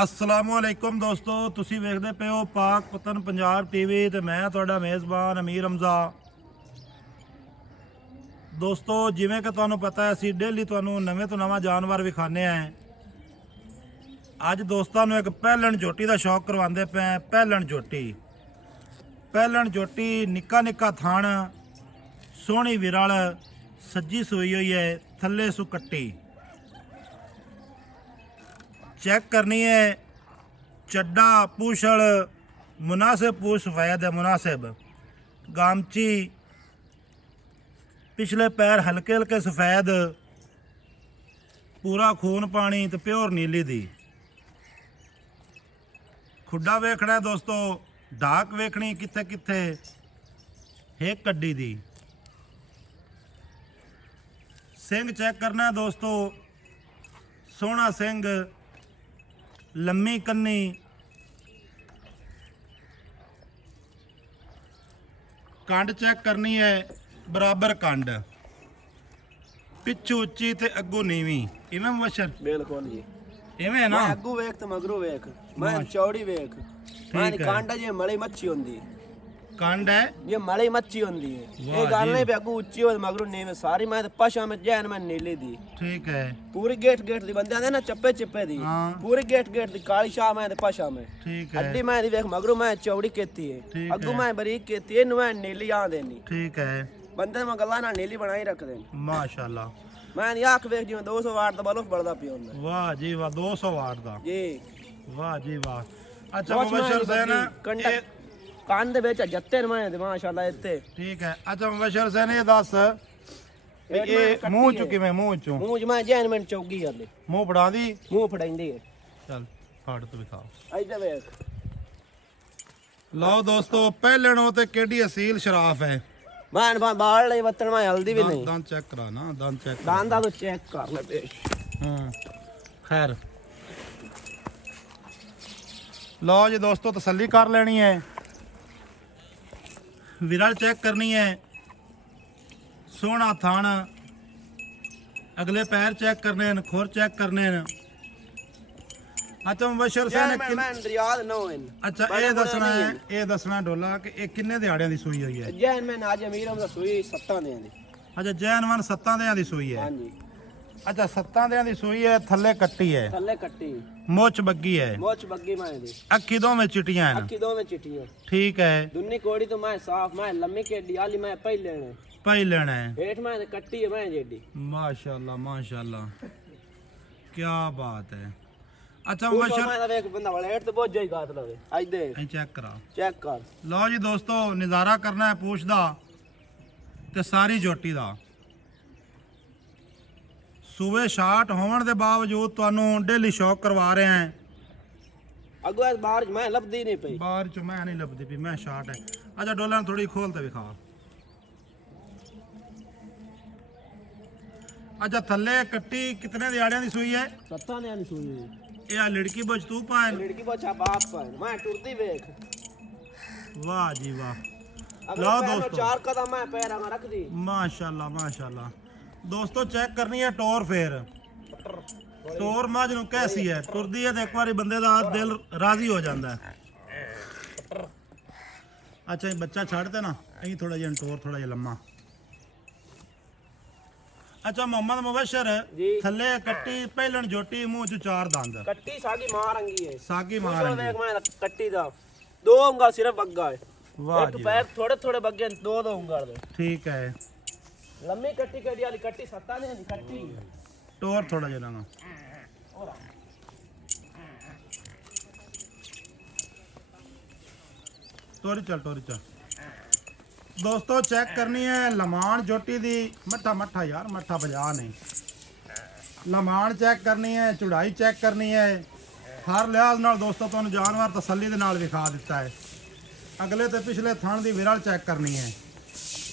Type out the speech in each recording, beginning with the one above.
अस्सलामुअलैकुम दोस्तों, तुसी वेखदे पे हो पाक पतन पंजाब टीवी ते मैं तुहाडा मेज़बान अमीर हमजा। दोस्तों जिवें कि तुहानू पता है असीं डेली तुहानू नवें तो नवां जानवर विखाने हैं। अज दोस्तां नू एक पैलण झोटी का शौक करवाते पे हैं। पैलण झोटी निक्का निक्का थान, सोहनी विरल, सज्जी सूई हुई है, थल्ले सु कट्टी। चेक करनी है चड्डा पूछल मुनासिब, पूछ सफेद है मुनासिब, गामची, पिछले पैर हल्के हल्के सफेद, पूरा खून पानी तो प्योर नीली दी। खुड्डा वेखना है दोस्तों, डाक वेखनी किथे किथे, एक कड्डी दी। सिंग चेक करना है दोस्तों, सोहना सिंग, लम्मी कन्नी, कंड चेक करनी है बराबर कंड, पिछू उच्ची ते अगू नीवी। इवें मुबशर बिल्कुल जी, इवें है ना। अगू वेख ते मगरू वेख, मैं चौड़ी वेख, मैं कांडा जे मली मच्छी होंदी, कंड है ये मली मच्छी होंदी है। ये वाह गल जी। नहीं पे अगू उच्ची हो मगरू नीवे, सारी मैं पशा में जैन में नीली दी, ठीक है, पूरी गेट गेट दी। बंदे आंदे ना चप्पे चिप्पे दी, हाँ। पूरी गेट गेट दी काली शाह में ते पशा में। ठीक है, हड्डी मैं दी वेख, मगरू मैं चौड़ी केती ठीक है, है। अगू मैं बारीक केती है, नुए नीली आ देनी। ठीक है, बंदे में गल्ला ना नीली बनाई रख देनी। माशाल्लाह। मैं नी आख वेख जिवें 200 वाट दा बल्ब बलदा पिया हुंदा वाह जी वाह, 200 वाट दा। जी। वाह जी वाह। अच्छा बहुत मुबशर महंगी हुसैन, कंडा ये कान दे विच जत्ते ने मैं माशाल्लाह इत्ते ठीक है। अच्छा मुबशर हुसैन ये दस पेट में ये कट्टी मुंह है। चु किवें, मुंह चु मुंह च मैं जैन में चौकी हले मुंह फड़ा दी। मुंह फड़ाइंदी है। चल फाड़ तो दिखा। इधर वेख, लो दोस्तों, पहलणों ते केडी असील शराफ है। मैं बाल ले वतन में हल्दी भी नहीं। दांत चेक करा ना, दांत चेक करा। दांदा तो चेक कर ले पेश। खैर लो जी दोस्तों, तसल्ली कर लेनी है, विरल चेक करनी है, सोहना थान, अगले पैर चेक करने हैं, खुर चेक करने हैं। अच्छा मुबशर हुसैन जैन मैं रियाद नो इन। अच्छा ये दसना है, ये दसना डोला कि ये किन्ने दिहाड़ियां दी सूई हुई है। जैन में आज अमीर हम सुई 7 दे दी। अच्छा जैनवन 7 दिहां दी सूई है। हां जी, अच्छा 7 दिहां दी सूई है, थल्ले कट्टी है, थल्ले कट्टी, मुछ बग्गी है, मोच बग्गी मैं दी, अखी दो में चिटियां हैं। अक्की दो में चिट्टी है। ठीक है, दुन्नी कोड़ी तो मैं साफ, मैं लम्मी के डियाली मैं पहले लेने, पाई लेना है। पेट में कट्टी है मैं जेडी। माशाल्लाह माशाल्लाह, क्या बात है। अच्छा पूछो मुबशर मैं वेख बंदा वलेट तो बहुत जाई गात लवे। आज दे चेक करा। चेक कर। लो जी दोस्तों, नज़ारा करना है पूछ दा ते सारी जोटी दा। सूबे शाट होने के बावजूद तुहानू डेली शौक करवा रहे हैं। अगो इस बार मैं लभदी नहीं पई। बाहर च मैं नहीं लभदी पी, मैं शाट है। अच्छा डोला थोड़ी खोल ते विखा। अच्छा थल्ले कट्टी कितने दिहाड़ियां दी सूई है। 7 ने सुई ये लड़की बच तू पाए। लड़की बच्चा बाप पर मैं टुरती वेख। वाह जी वाह, अगर लो पैर में दोस्तों। 4 कदम मैं पैर में रख दी। माशाल्लाह माशाल्लाह। दोस्तों चेक करनी है टोर, फेर टोर मझ नू कैसी है, टुरदी है तो एक बार बंदे का दिल राजी हो जाता है। अच्छा ये बच्चा छड़ दे ना, यही थोड़ा जिहा टोर थोड़ा जिहा लम्मा। अच्छा मोहम्मद मुबशर, जी। थल्ले कट्टी पहलन जोटी, मुंह च 4 दंद, कट्टी सागी मारंगी है। सागी पूछो मारंगी। वेख मैं कट्टी दा 2 उंगल सिर्फ बग्गा है। वाह एक जी पैर थोड़े थोड़े बग्गे 2 उंगल दे। ठीक है, लम्मी कट्टी कड़ी वाली कट्टी 7 ने दी कट्टी। टोर थोड़ा जिहा लगा। टोरी चल टोरी चल। दोस्तों चेक करनी है लमान जोटी दी, मट्ठा मट्ठा यार, मट्ठा बजा नहीं। लमान चेक करनी है, चौड़ाई चेक करनी है, हर लिहाज नाल दोस्तों तुहानू जानवर तसल्ली दे नाल विखा दिता है। अगले ते पिछले थण दी विरल चेक करनी है।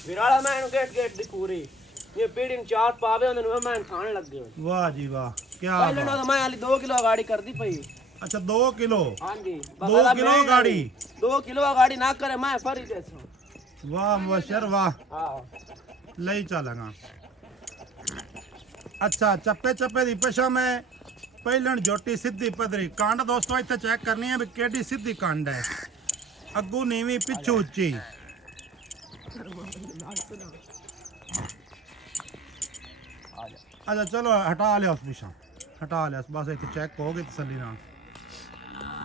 विराला मैं गेट गेट दी पूरी ये पीड़ी में 4 पावे उन्हें मैं खाने लग गए। वाह जी वाह, क्या पहले बात। तो मैं हाली 2 किलो गाड़ी कर दी पई। अच्छा 2 किलो, हां जी 2 किलो गाड़ी। 2 किलो गाड़ी ना करे मैं फरी देता। वाह मुबशर वाह, हां ले चलेगा। अच्छा चप्पे चप्पे दी पशा में ਪਹਿਲਣ ਜੋਟੀ ਸਿੱਧੀ ਪਦਰੀ ਕੰਡ ਦੋਸਤੋ ਇੱਥੇ ਚੈੱਕ ਕਰਨੀ ਹੈ ਵੀ ਕਿਹੜੀ ਸਿੱਧੀ ਕੰਡ ਹੈ ਅੱਗੂ ਨੀਵੀਂ ਪਿੱਛੋਂ ਉੱਚੀ अच्छा चलो हटा लिया उस पीछा हटा लिया बस एक चेक हो गई तसल्ली ना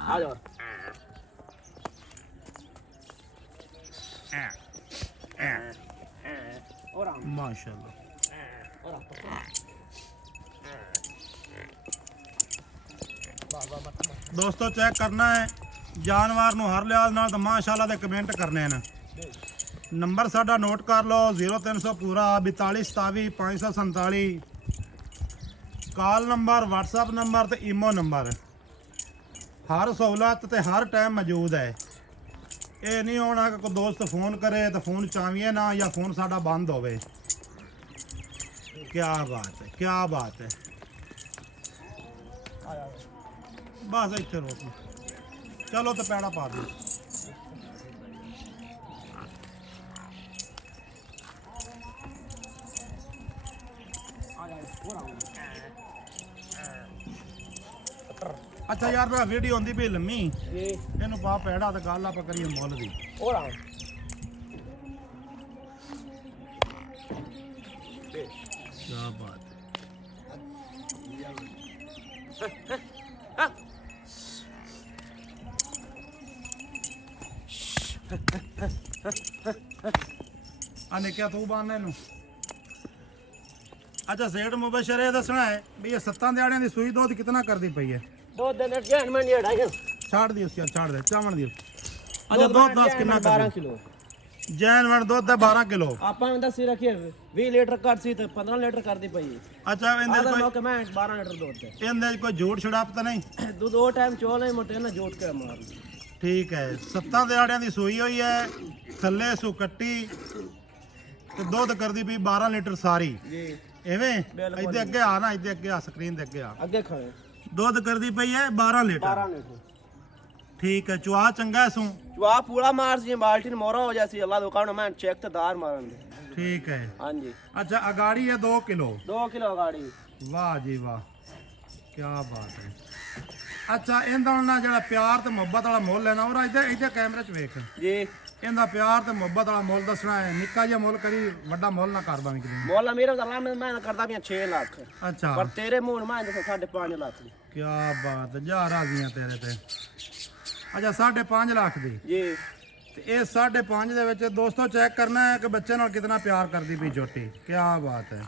आ जाओ और आम माशाल्लाह और दोस्तों चेक करना है जानवर ਨੂੰ ਹਰ ਲਿਹਾਜ਼ ਨਾਲ ਤਾਂ ਮਾਸ਼ਾਅੱਲਾ ਦੇ ਕਮੈਂਟ ਕਰਨੇ ਨੇ ਨੰਬਰ ਸਾਡਾ ਨੋਟ ਕਰ ਲਓ 0300 ਪੂਰਾ 4227 547 ਕਾਲ ਨੰਬਰ WhatsApp ਨੰਬਰ ਤੇ ਈਮੋ ਨੰਬਰ ਹਰ ਸਹੂਲਤ ਤੇ ਹਰ ਟਾਈਮ ਮੌਜੂਦ ਹੈ ਇਹ ਨਹੀਂ ਹੋਣਾ ਕਿ ਕੋਈ ਦੋਸਤ ਫੋਨ ਕਰੇ ਤਾਂ ਫੋਨ ਚਾਵੀਏ ਨਾ ਜਾਂ ਫੋਨ ਸਾਡਾ ਬੰਦ ਹੋਵੇ ਕੀ ਬਾਤ ਹੈ ਬਸ ਇੱਥੇ ਰੋਕ ਚਲੋ ਤੇ ਪੈੜਾ ਪਾ ਦਿਓ अच्छा यार मैं वीडियो आंदी भी लम्मी ਇਹਨੂੰ ਪਾ ਪੈੜਾ ਤੇ ਗੱਲ ਆਪਾਂ ਕਰੀਏ ਮੁੱਲ ਦੀ और आम ਕੀ ਬਾਤ ਆਨੇ ਕਿਆ ਤੂੰ ਬਾਨਨੇ ਨੂੰ ਅੱਛਾ ਸੇਠ ਮੁਬਸ਼ਰ ਇਹ ਦੱਸਣਾ ਹੈ ਵੀ ਇਹ 7 ਦਿਹਾੜਿਆਂ ਦੀ ਸੂਈ ਦੁੱਧ ਕਿਤਨਾ ਕਰਦੀ ਪਈ ਹੈ 2 दिन जैन में नहीं हटाएंगे ਛੱਡ ਦਿਓ ਯਾਰ ਛੱਡ ਦੇ ਚਾਵਣ ਦਿਓ ਅੱਛਾ ਦੁੱਧ 10 ਕਿੰਨਾ 12 ਕਰਦੀ किलो ਜੈਨ ਵਣ ਦੁੱਧ ਹੈ 12 ਕਿਲੋ ਆਪਾਂ ਨੇ ਦੱਸੀ ਰੱਖੀ 20 ਲੀਟਰ ਕੱਢ ਸੀ ਤੇ 15 ਲੀਟਰ ਕਰਦੀ ਪਈ ਅੱਛਾ ਇਹਦੇ ਆਦਾ ਕੋਈ ਲੋਕ ਮੈਂ 12 ਲੀਟਰ ਦੁੱਧ ਹੈ ਇਹਦੇ ਕੋਈ ਝੂਠ ਛੜਾਪ ਤਾਂ ਨਹੀਂ ਦੁੱਧ ਉਹ ਟਾਈਮ ਚੋਲ ਨਹੀਂ ਮੋਟੇ ਨਾ ਜੋੜ ਕੇ ਮਾਰ ਠੀਕ ਹੈ 7 ਦਿਹਾੜਿਆਂ ਦੀ ਸੂਈ ਹੋਈ ਹੈ ਥੱਲੇ ਸੂ ਕੱਟੀ ਤੇ ਦੁੱਧ ਕਰਦੀ ਪਈ 12 ਲੀਟਰ ਸਾਰੀ ਜੀ ਐਵੇਂ ਇੱਥੇ ਅੱਗੇ ਆ ਨਾ ਇੱਥੇ ਅੱਗੇ ਆ ਸਕਰੀਨ ਦੇ ਅੱਗੇ ਆ ਅੱਗੇ ਖੜੇ ਦੁੱਧ ਕਰਦੀ ਪਈ ਹੈ 12 ਲੀਟਰ 12 ਲੀਟਰ ਠੀਕ ਹੈ ਚੁਆ ਚੰਗਾ ਸੂ ਜਵਾ ਪੂਰਾ ਮਾਰ ਸੀ ਬਾਲਟੀ ਨੂੰ ਮੋਰਾ ਹੋ ਜਾਸੀ ਅੱਲਾ ਦੁਕਾਨ ਮੈਂ ਚੈੱਕ ਤੇ ਦਾਰ ਮਾਰਨ ਦੇ ਠੀਕ ਹੈ ਹਾਂਜੀ ਅੱਛਾ ਅਗਾੜੀ ਹੈ 2 ਕਿਲੋ 2 ਕਿਲੋ ਗਾੜੀ ਵਾਹ ਜੀ ਵਾਹ ਕੀ ਬਾਤ ਹੈ ਅੱਛਾ ਇਹਦਾ ਨਾਲ ਜਿਹੜਾ ਪਿਆਰ ਤੇ ਮੁਹੱਬਤ ਵਾਲਾ ਮੁੱਲ ਹੈ ਨਾ ਉਹ ਇੱਥੇ ਕੈਮਰੇ 'ਚ ਵੇਖ ਜੀ ਇਹਦਾ ਪਿਆਰ ਤੇ ਮੁਹੱਬਤ ਵਾਲਾ ਮੁੱਲ ਦੱਸਣਾ ਹੈ ਨਿੱਕਾ ਜਿਹਾ ਮੁੱਲ ਕਰੀ ਵੱਡਾ ਮੁੱਲ ਨਾ ਕਰ ਬਾਵੇਂ ਕਿਤੇ ਮੋਲਾ ਮੇਰੇ ਦਾ ਮੈਂ ਕਰਦਾ ਪਿਆ 6 ਲੱਖ ਅੱਛਾ ਪਰ ਤੇਰੇ ਮੂੰਹ ਮੈਂ ਦੱਸ 5.5 ਲੱਖ ਦੀ ਕੀ ਬਾਤ ਜਾ ਰਾਜ਼ੀਆਂ ਤੇਰੇ ਤੇ ਅੱਛਾ 5.5 ਲੱਖ ਦੀ ਜੀ ਤੇ ਇਹ 5.5 ਦੇ ਵਿੱਚ ਦੋਸਤੋ ਚੈੱਕ ਕਰਨਾ ਹੈ ਕਿ ਬੱਚੇ ਨਾਲ ਕਿਤਨਾ ਪਿਆਰ ਕਰਦੀ ਪਈ ਝੋਟੀ ਕੀ ਬਾਤ ਹੈ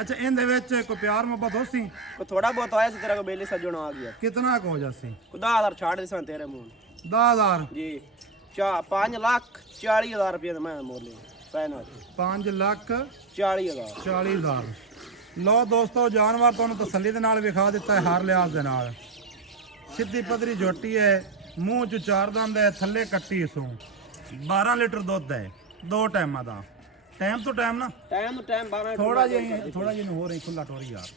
ਅੱਛਾ ਇਹਦੇ ਵਿੱਚ ਕੋਈ ਪਿਆਰ ਮੁਹੱਬਤ ਹੋਸੀ ਕੋ ਥੋੜਾ ਬਹੁਤ ਆਇਆ ਸੀ ਤੇਰਾ ਕੋ ਬੇਲੀ ਸੱਜਣ ਆ ਗਿਆ ਕਿਤਨਾ ਕੋ ਜਾਸੀ ਖੁਦਾ ਹਜ਼ਾਰ ਛੱਡ ਦੇ ਸਾਂ ਤੇਰੇ ਮੂੰਹ 10000 ਜੀ 5 ਲੱਖ 40,000 ਰੁਪਏ ਦਾ ਮੈਂ ਮੋਲੇ ਫਾਈਨਲ 5 ਲੱਖ 40,000 40,000 ਲੋ ਦੋਸਤੋ ਜਾਨਵਰ ਤੁਹਾਨੂੰ ਤਸੱਲੀ ਦੇ ਨਾਲ ਵਿਖਾ ਦਿੱਤਾ ਹੈ ਹਰ ਲਿਹਾਜ਼ ਦੇ ਨਾਲ ਸਿੱਧੀ ਪਦਰੀ ਝੋਟੀ ਹੈ ਮੂੰਹ ਚ 4 ਦੰਦ ਹੈ ਥੱਲੇ ਕੱਟੀ ਸੋ 12 ਲੀਟਰ ਦੁੱਧ ਹੈ 2 ਟਾਈਮਾਂ ਦਾ ਟਾਈਮ ਤੋਂ ਟਾਈਮ ਨਾ ਟਾਈਮ ਤੋਂ ਟਾਈਮ 12 ਥੋੜਾ ਜਿਹਾ ਹੋ ਰਹੀ ਖੁੱਲਾ ਟੋਰੀ ਯਾਰ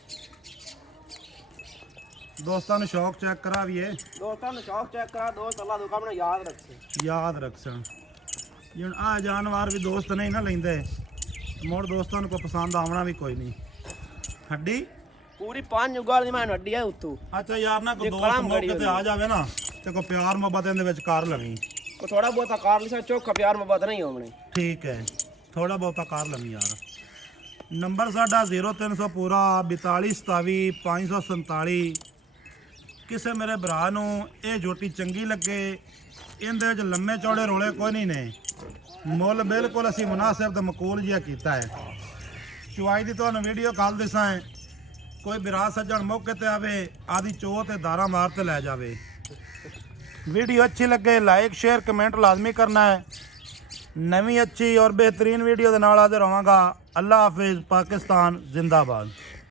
ਦੋਸਤਾਂ ਨੂੰ ਸ਼ੌਕ ਚੈੱਕ ਕਰਾਵੀਏ ਦੋਸਤਾਂ ਨੂੰ ਸ਼ੌਕ ਚੈੱਕ ਕਰਾ ਦੋਸਤ ਅੱਲਾ ਦੁਕਾਨ ਨੂੰ ਯਾਦ ਰੱਖੇ ਜਿਹੁਣ ਆ ਜਾਨਵਰ ਵੀ ਦੋਸਤ ਨਹੀਂ ਨਾ ਲੈਂਦੇ ਮੋੜ ਦੋਸਤਾਂ ਨੂੰ ਕੋਈ ਪਸੰਦ ਆਉਣਾ ਵੀ ਕੋਈ ਨਹੀਂ ਹੱਡੀ ਪੂਰੀ 5 ਉਗਾਲ ਦੀ ਮੈਂ ਹੱਡੀ ਹੈ ਉੱਤੋਂ ਅੱਛਾ ਯਾਰ ਨਾ ਕੋਈ ਦੋਸਤ ਮੌਕੇ ਤੇ ਆ ਜਾਵੇ ਨਾ ਤੇ ਕੋਈ ਪਿਆਰ ਮੁਹੱਬਤ ਇਹਦੇ ਵਿੱਚ ਕਰ ਲਵੀਂ ਕੋ ਥੋੜਾ ਬਹੁਤਾ ਕਾਰ ਲਿਸਾ ਚੋਖਾ ਪਿਆਰ ਮੁਹੱਬਤ ਨਹੀਂ ਹੋਣੀ ਠੀਕ ਹੈ ਥੋੜਾ ਬਹੁਤਾ ਕਰ ਲਵੀਂ ਯਾਰ ਨੰਬਰ ਸਾਡਾ 0300 ਪੂਰਾ 4227 547 ਕਿਸੇ ਮੇਰੇ ਭਰਾ ਨੂੰ ਇਹ ਝੋਟੀ ਚੰਗੀ ਲੱਗੇ ਇਹਦੇ ਵਿੱਚ ਲੰਮੇ ਚੌੜੇ ਰੋਲੇ ਕੋਈ ਨਹੀਂ ਨੇ ਮੁੱਲ ਬਿਲਕੁਲ ਅਸੀਂ ਮੁਨਾਸਿਬ ਤੇ ਮਕੂਲ ਜਿਹਾ ਕੀਤਾ ਹੈ ਚੁਆਈ ਦੀ ਤੁਹਾਨੂੰ ਵੀਡੀਓ ਕੱਲ ਦਿਸਾਂ ਕੋਈ ਬਿਰਾ ਸੱਜਣ ਮੌਕੇ ਤੇ ਆਵੇ ਆਦੀ ਚੋ ਤੇ ਦਾਰਾ ਮਾਰ ਤੇ ਲੈ ਜਾਵੇ वीडियो अच्छी लगे लाइक शेयर कमेंट लाजमी करना है नवी अच्छी और बेहतरीन वीडियो के नाल हाजिर होवांगा अल्लाह हाफिज़ पाकिस्तान जिंदाबाद।